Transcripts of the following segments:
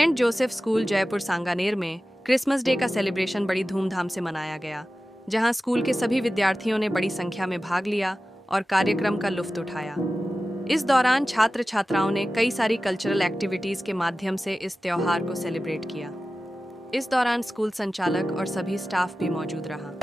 Saint Joseph school Jaipur Sanganer में Christmas day का celebration बड़ी धूमधाम से मनाया गया, जहां स्कूल के सभी विद्यार्थियों ने बड़ी संख्या में भाग लिया और कार्यक्रम का लुत्फ उठाया। इस दौरान छात्र छात्राओं ने कई सारी कल्चरल एक्टिविटीज के माध्यम से इस त्योहार को सेलिब्रेट किया। इस दौरान स्कूल संचालक और सभी स्टाफ भी मौजूद रहा।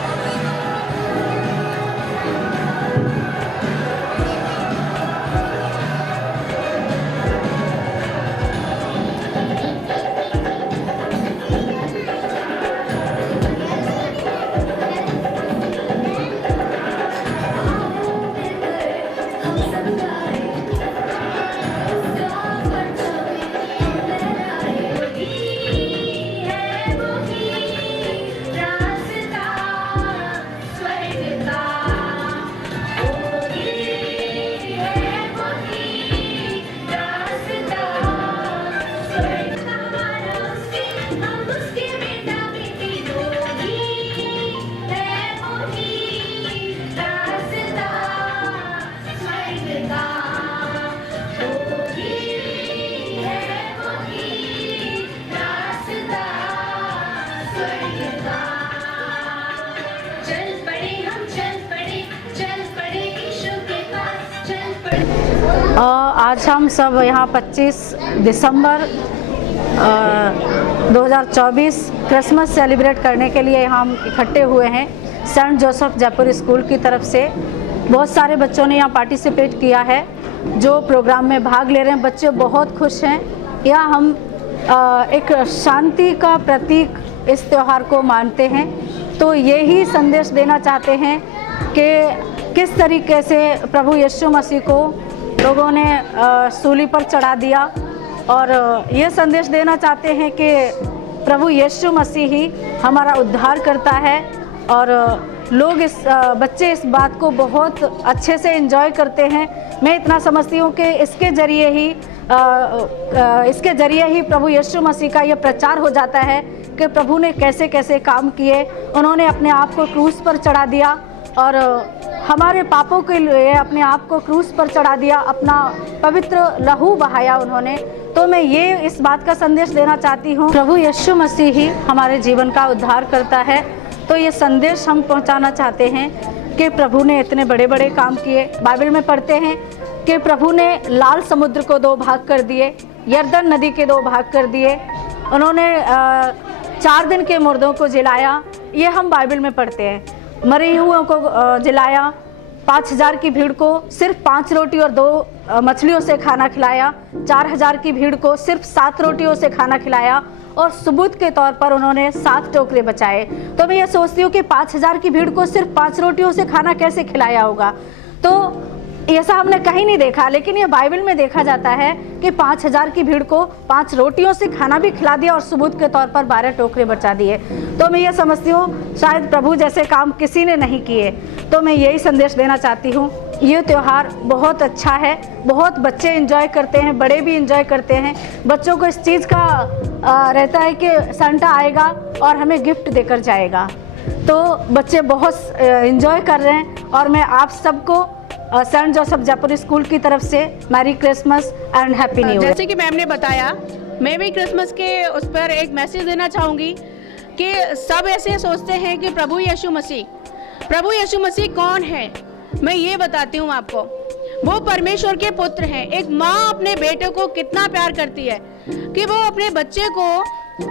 आज हम सब यहाँ 25 दिसंबर 2024 क्रिसमस सेलिब्रेट करने के लिए यहाँ हम इकट्ठे हुए हैं। सेंट जोसेफ जयपुर स्कूल की तरफ से बहुत सारे बच्चों ने यहाँ पार्टिसिपेट किया है, जो प्रोग्राम में भाग ले रहे हैं। बच्चे बहुत खुश हैं। यहाँ हम एक शांति का प्रतीक इस त्यौहार को मानते हैं, तो यही संदेश देना चाहते हैं कि किस तरीके से प्रभु यीशु मसीह को लोगों ने सूली पर चढ़ा दिया, और ये संदेश देना चाहते हैं कि प्रभु यीशु मसीह ही हमारा उद्धार करता है। और लोग बच्चे इस बात को बहुत अच्छे से एंजॉय करते हैं। मैं इतना समझती हूँ कि इसके ज़रिए ही प्रभु यीशु मसीह का ये प्रचार हो जाता है कि प्रभु ने कैसे कैसे काम किए। उन्होंने अपने आप को क्रूस पर चढ़ा दिया और हमारे पापों के लिए अपने आप को क्रूस पर चढ़ा दिया, अपना पवित्र लहू बहाया उन्होंने। तो मैं ये इस बात का संदेश देना चाहती हूँ, प्रभु यीशु मसीह ही हमारे जीवन का उद्धार करता है। तो ये संदेश हम पहुँचाना चाहते हैं कि प्रभु ने इतने बड़े बड़े काम किए। बाइबल में पढ़ते हैं कि प्रभु ने लाल समुद्र को 2 भाग कर दिए, यरदन नदी के 2 भाग कर दिए। उन्होंने 4 दिन के मुर्दों को जिलाया, ये हम बाइबल में पढ़ते हैं। मरे हुओं को जिलाया, 5000 की भीड़ को सिर्फ 5 रोटी और 2 मछलियों से खाना खिलाया, 4000 की भीड़ को सिर्फ 7 रोटियों से खाना खिलाया, और सबूत के तौर पर उन्होंने 7 टोकरे बचाए। तो मैं ये सोचती हूँ कि 5000 की भीड़ को सिर्फ 5 रोटियों से खाना कैसे खिलाया होगा। तो ऐसा हमने कहीं नहीं देखा, लेकिन ये बाइबल में देखा जाता है कि 5000 की भीड़ को 5 रोटियों से खाना भी खिला दिया और सबूत के तौर पर 12 टोकरे बचा दिए। तो मैं ये समझती हूँ शायद प्रभु जैसे काम किसी ने नहीं किए। तो मैं यही संदेश देना चाहती हूँ। ये त्यौहार बहुत अच्छा है, बहुत बच्चे एंजॉय करते हैं, बड़े भी एंजॉय करते हैं। बच्चों को इस चीज़ का रहता है कि सांता आएगा और हमें गिफ्ट देकर जाएगा। तो बच्चे बहुत एंजॉय कर रहे हैं, और मैं आप सबको सेंट जोसेफ जयपुर स्कूल की तरफ से merry Christmas and happy new year. जैसे कि मैम ने बताया, मैं भी क्रिसमस के उस पर एक मैसेज देना चाहूँगी कि सब ऐसे सोचते हैं कि प्रभु यीशु मसीह कौन है। मैं ये बताती हूँ आपको, वो परमेश्वर के पुत्र हैं। एक माँ अपने बेटे को कितना प्यार करती है कि वो अपने बच्चे को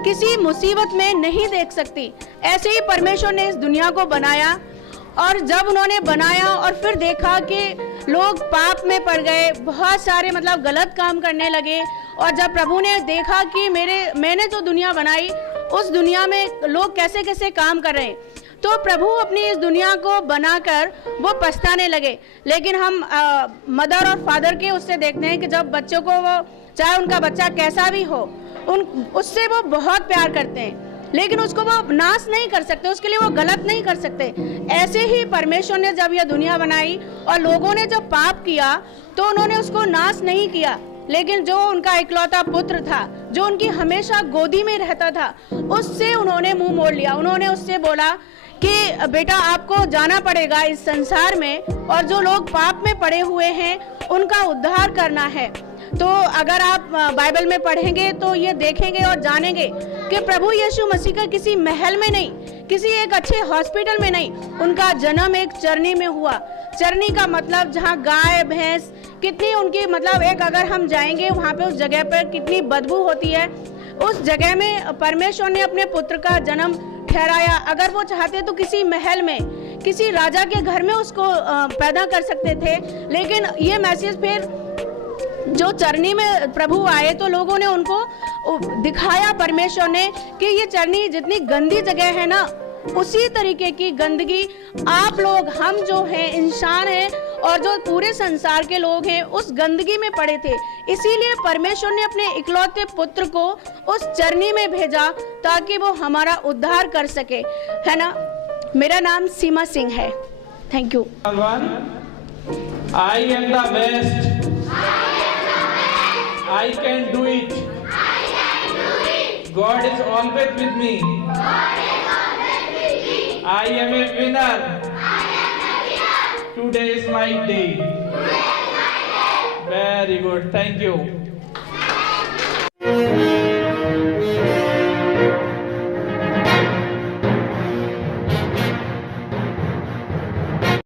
किसी मुसीबत में नहीं देख सकती। ऐसे ही परमेश्वर ने इस दुनिया को बनाया, और जब उन्होंने बनाया और फिर देखा कि लोग पाप में पड़ गए, बहुत सारे गलत काम करने लगे, और जब प्रभु ने देखा कि मैंने जो दुनिया बनाई उस दुनिया में लोग कैसे कैसे काम कर रहे हैं, तो प्रभु अपनी इस दुनिया को बनाकर वो पछताने लगे। लेकिन हम मदर और फादर के उससे देखते हैं कि जब बच्चों को वो, चाहे उनका बच्चा कैसा भी हो, उससे वो बहुत प्यार करते हैं, लेकिन उसको वो नाश नहीं कर सकते, उसके लिए वो गलत नहीं कर सकते। ऐसे ही परमेश्वर ने जब यह दुनिया बनाई और लोगों ने जब पाप किया तो उन्होंने उसको नाश नहीं किया, लेकिन जो उनका इकलौता पुत्र था, जो उनकी हमेशा गोदी में रहता था, उससे उन्होंने मुंह मोड़ लिया। उन्होंने उससे बोला कि बेटा आपको जाना पड़ेगा इस संसार में, और जो लोग पाप में पड़े हुए हैं उनका उद्धार करना है। तो अगर आप बाइबल में पढ़ेंगे तो ये देखेंगे और जानेंगे कि प्रभु यीशु मसीह का किसी महल में नहीं, किसी एक अच्छे हॉस्पिटल में नहीं, उनका जन्म एक चरनी में हुआ। चरनी का मतलब जहाँ गाय भैंस कितनी उनकी मतलब एक अगर हम जाएंगे वहाँ पे उस जगह पर कितनी बदबू होती है, उस जगह में परमेश्वर ने अपने पुत्र का जन्म ठहराया। अगर वो चाहते तो किसी महल में किसी राजा के घर में उसको पैदा कर सकते थे, लेकिन ये मैसेज फिर जो चरनी में प्रभु आए तो लोगों ने उनको दिखाया परमेश्वर ने कि ये चरनी जितनी गंदी जगह है ना, उसी तरीके की गंदगी आप लोग हम जो हैं इंसान हैं और जो पूरे संसार के लोग हैं उस गंदगी में पड़े थे। इसीलिए परमेश्वर ने अपने इकलौते पुत्र को उस चरनी में भेजा ताकि वो हमारा उद्धार कर सके, है ना। मेरा नाम सीमा सिंह है। Thank you. I am the best. I can do it. God is always with me. I am a winner. Today is my day. Very good. Thank you.